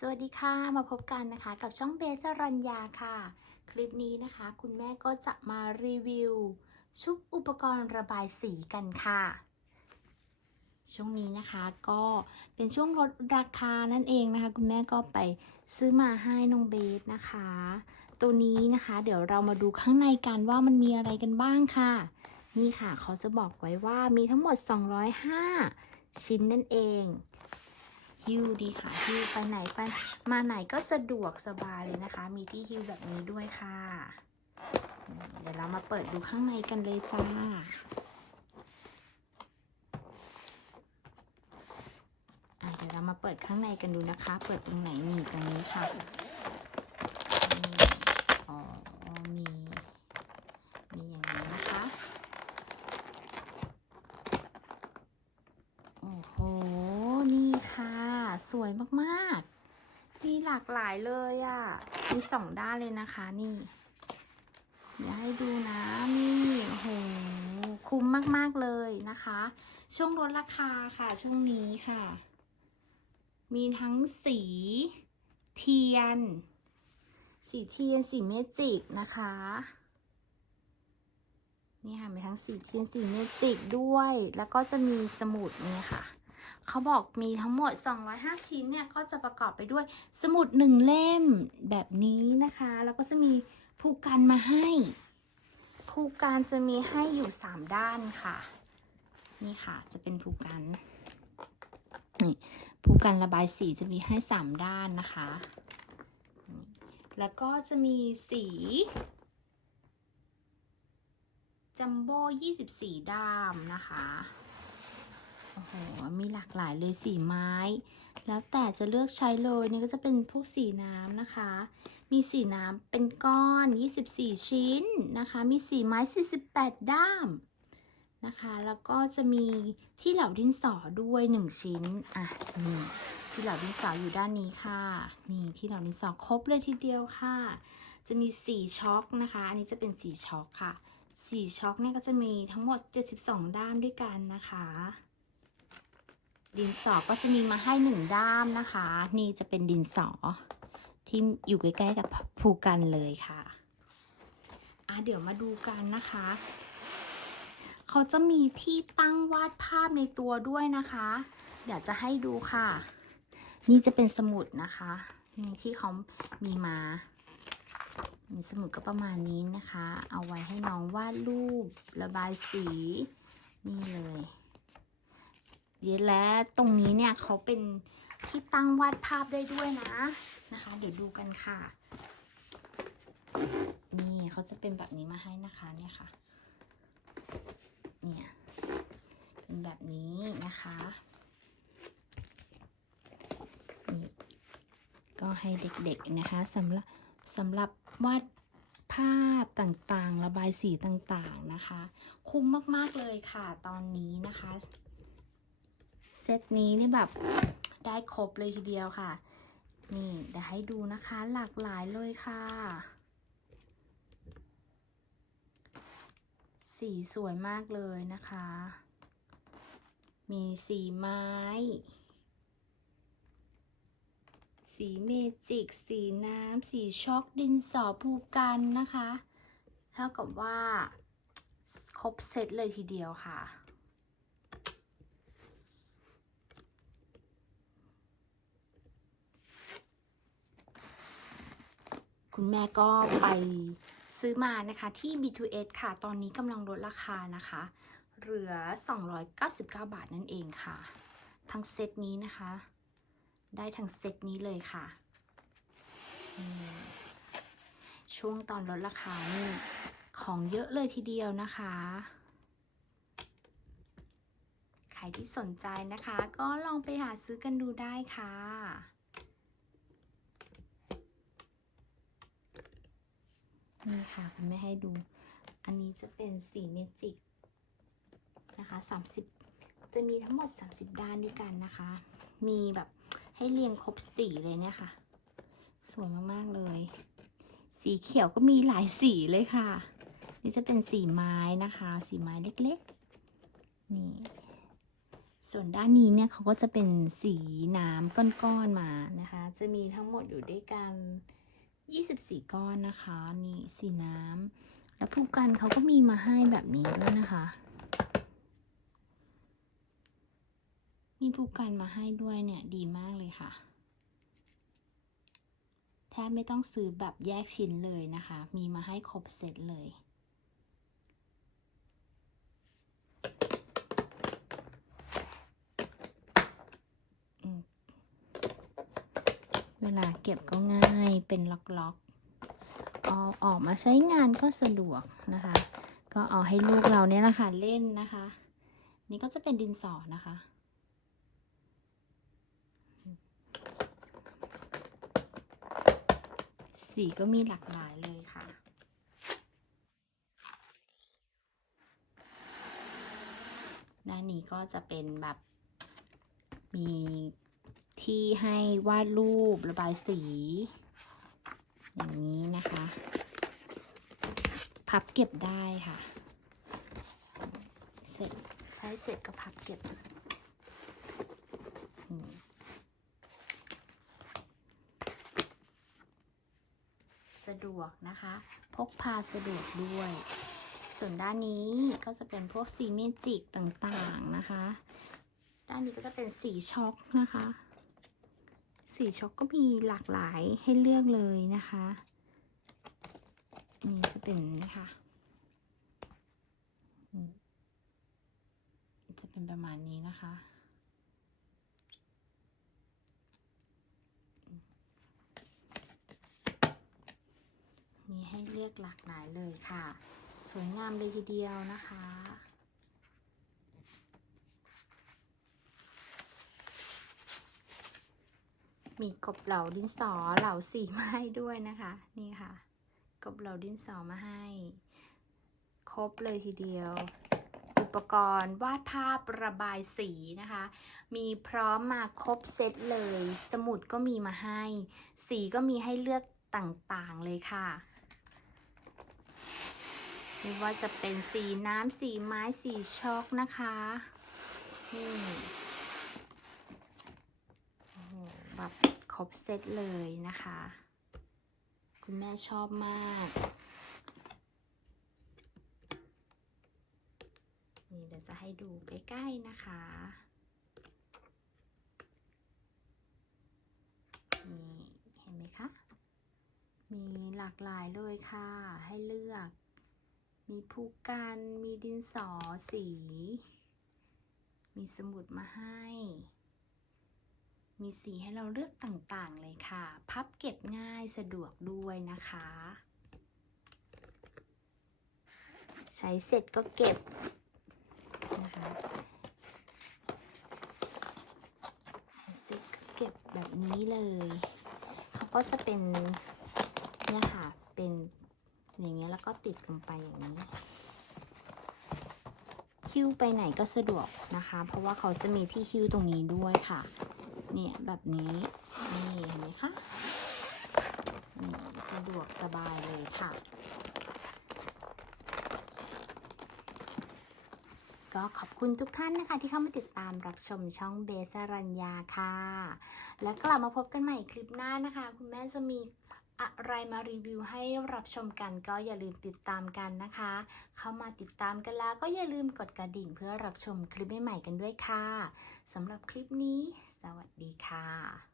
สวัสดีค่ะ มาพบกันนะคะกับช่องเบสรัญญาค่ะ คลิปนี้นะคะ คุณแม่ก็จะมารีวิว ชุดอุปกรณ์ระบายสีกันค่ะ ช่วงนี้นะคะก็เป็นช่วงลดราคานั่นเองนะคะ คุณแม่ก็ไปซื้อมาให้น้องเบสนะคะ ตัวนี้นะคะ เดี๋ยวเรามาดูข้างในกันว่ามันมีอะไรกันบ้างค่ะ นี่ค่ะเขาจะบอกไว้ว่ามีทั้งหมด 205 ชิ้นนั่นเอง ฮิ้วดีค่ะฮิ้วไปไหนไปมาไหนก็สะดวกสบายเลยนะคะ มีที่ฮิ้วแบบนี้ด้วยค่ะ เดี๋ยวเรามาเปิดดูข้างในกันเลยจ้าอะเดี๋ยวเรามาเปิดข้างในกันดูนะคะ เปิดตรงไหนนี่ตรงนี้ค่ะนี่อ๋อมี มีอย่างนี้นะคะ โอ้โห นี่ค่ะ ส วยมากๆ มีหลากหลายเลยอะ่ะ มีสองด้านเลยนะคะนี่เดี๋ยวให้ดูนะนี่โอ้โหคุ้มมากๆเลยนะคะ ช่วงลดราคาค่ะช่วงนี้ค่ะ มีทั้งสีเทียน สีเทียนสีเมจิกนะคะนี่ค่ะมีทั้งสีเทียนสีเมจิกด้วย แล้วก็จะมีสมุดเนี่ยค่ะ เขาบอกมีทั้งหมด 205 ชิ้นเนี่ย ก็จะประกอบไปด้วยสมุดหนึ่งเล่มแบบนี้นะคะ แล้วก็จะมีผู้กันมาให้ผู้กันจะมีให้อยู่ 3 ด้านค่ะ นี่ค่ะจะเป็นผู้กันนี่ผู้กันระบายสีจะมีให้ 3 ด้านนะคะ แล้วก็จะมีสีจัมโบ้24 ด้ามนะคะ โอ้โห มีหลากหลายเลยสีไม้ แล้วแต่จะเลือกใช้เลยนี่ก็จะเป็นพวกสีน้ำนะคะ มีสีน้ำเป็นก้อน 24 ชิ้นนะคะ มีสีไม้ 48 ด้ามนะคะ แล้วก็จะมีที่เหล่าดินสอด้วย 1 ชิ้น อะ นี่ที่เหล่าดินสออยู่ด้านนี้ค่ะ นี่ที่เหล่าดินสอครบเลยทีเดียวค่ะ จะมีสีช็อคนะคะ อันนี้จะเป็นสีช็อคค่ะสีช็อคเนี่ยก็จะมีทั้งหมด 72 ด้ามด้วยกันนะคะ ดินสอก็จะมีมาให้หนึ่งด้ามนะคะ นี่จะเป็นดินสอที่อยู่ใกล้ๆกับภูกันเลยค่ะอะเดี๋ยวมาดูกันนะคะ เขาจะมีที่ตั้งวาดภาพในตัวด้วยนะคะ เดี๋ยวจะให้ดูค่ะ นี่จะเป็นสมุดนะคะนี่ที่เขามีมามีสมุดก็ประมาณนี้นะคะ เอาไว้ให้น้องวาดรูประบายสี นี่เลย และตรงนี้เนี่ยเขาเป็นที่ตั้งวาดภาพได้ด้วยนะนะคะ เดี๋ยวดูกันค่ะ นี่เขาจะเป็นแบบนี้มาให้นะคะเนี่ยค่ะ เนี่ยเป็นแบบนี้นะคะนี่ก็ให้เด็กๆนะคะสำหรับสำหรับวาดภาพต่างๆ ระบายสีต่างๆนะคะ คุ้มมากๆเลยค่ะตอนนี้นะคะ เซตนี้นี่แบบได้ครบเลยทีเดียวค่ะ นี่เดี๋ยวให้ดูนะคะหลากหลายเลยค่ะ สีสวยมากเลยนะคะ มีสีไม้ สีเมจิก สีน้ำ สีช็อกดินสอภูกันนะคะ เท่ากับว่าครบเซตเลยทีเดียวค่ะ คุณแม่ก็ไปซื้อมานะคะที่ B2S ค่ะ ตอนนี้กำลังลดราคานะคะ เหลือ 299 บาทนั่นเองค่ะ ทั้งเซตนี้นะคะ ได้ทั้งเซตนี้เลยค่ะ ช่วงตอนลดราคานี่ของเยอะเลยทีเดียวนะคะใครที่สนใจนะคะ ก็ลองไปหาซื้อกันดูได้ค่ะ นี่ค่ะคุณแม่ให้ดู อันนี้จะเป็นสีเมจิกนะคะ30 จะมีทั้งหมด 30 ด้านด้วยกันนะคะ มีแบบให้เรียงครบสีเลยเนี่ยค่ะ สวยมากๆเลย สีเขียวก็มีหลายสีเลยค่ะ นี่จะเป็นสีไม้นะคะ สีไม้เล็กๆ นี่สส่วนด้านนี้เนี่ยเขาก็จะเป็นสีน้ำก้อนๆมานะคะ จะมีทั้งหมดอยู่ด้วยกัน 24 ก้อนนะคะ นี่สีน้ำแล้วผู้กันเขาก็มีมาให้แบบนี้ด้วยนะคะ มีผู้กันมาให้ด้วยเนี่ยดีมากเลยค่ะ แทบไม่ต้องซื้อแบบแยกชิ้นเลยนะคะ มีมาให้ครบเซตเลย เวลาเก็บก็ง่ายเป็นล็อกๆเอาออกมาใช้งานก็สะดวกนะคะ ก็เอาให้ลูกเราเนี่ยแหละค่ะเล่นนะคะ นี่ก็จะเป็นดินสอนะคะสีก็มีหลากหลายเลยค่ะ ด้านนี้ก็จะเป็นแบบมี ที่ให้วาดรูประบายสี อย่างนี้นะคะ พับเก็บได้ค่ะ เสร็จใช้เสร็จก็พับเก็บสะดวกนะคะ พกพาสะดวกด้วย ส่วนด้านนี้ก็จะเป็นพวกสีเมจิกต่างๆนะคะ ด้านนี้ก็จะเป็นสีช็อกนะคะ สีช็อกก็มีหลากหลายให้เลือกเลยนะคะอันนี้จะเป็นนะคะจะเป็นประมาณนี้นะคะ มีให้เลือกหลากหลายเลยค่ะ สวยงามเลยทีเดียวนะคะ มีกบเหล่าดินสอเหล่าสีมาให้ด้วยนะคะ นี่ค่ะ กบเหล่าดินสอมาให้ ครบเลยทีเดียว อุปกรณ์วาดภาพระบายสีนะคะ มีพร้อมมาครบเซตเลย สมุดก็มีมาให้ สีก็มีให้เลือกต่างๆเลยค่ะไม่ว่าจะเป็นสีน้ำสีไม้สีช็อกนะคะ นี่โอ้โหแบบ ครบเซตเลยนะคะ คุณแม่ชอบมาก นี่เดี๋ยวจะให้ดูใกล้ๆนะคะ นี่เห็นไหมคะ มีหลากหลายเลยค่ะ ให้เลือก มีภูกัน มีดินสอสีมีสมุดมาให้ มีสีให้เราเลือกต่างๆเลยค่ะ พับเก็บง่ายสะดวกด้วยนะคะ ใช้เสร็จก็เก็บนะคะใช้เสร็จก็เก็บแบบนี้เลยเขาก็จะเป็นเนี่ยค่ะ เป็นอย่างเงี้ยแล้วก็ติดลงไปอย่างนี้คิ้วไปไหนก็สะดวกนะคะ เพราะว่าเขาจะมีที่คิ้วตรงนี้ด้วยค่ะ เนี่ยแบบนี้ นี่เห็นไหมคะนี่สะดวกสบายเลยค่ะ ก็ขอบคุณทุกท่านนะคะ ที่เข้ามาติดตามรับชมช่องเบสรัญญาค่ะ แล้วกลับมาพบกันใหม่คลิปหน้านะคะ คุณแม่จะมี อะไรมารีวิวให้รับชมกันก็อย่าลืมติดตามกันนะคะ เข้ามาติดตามกันแล้วก็อย่าลืมกดกระดิ่งเพื่อรับชมคลิปใหม่ๆกันด้วยค่ะสำหรับคลิปนี้ สวัสดีค่ะ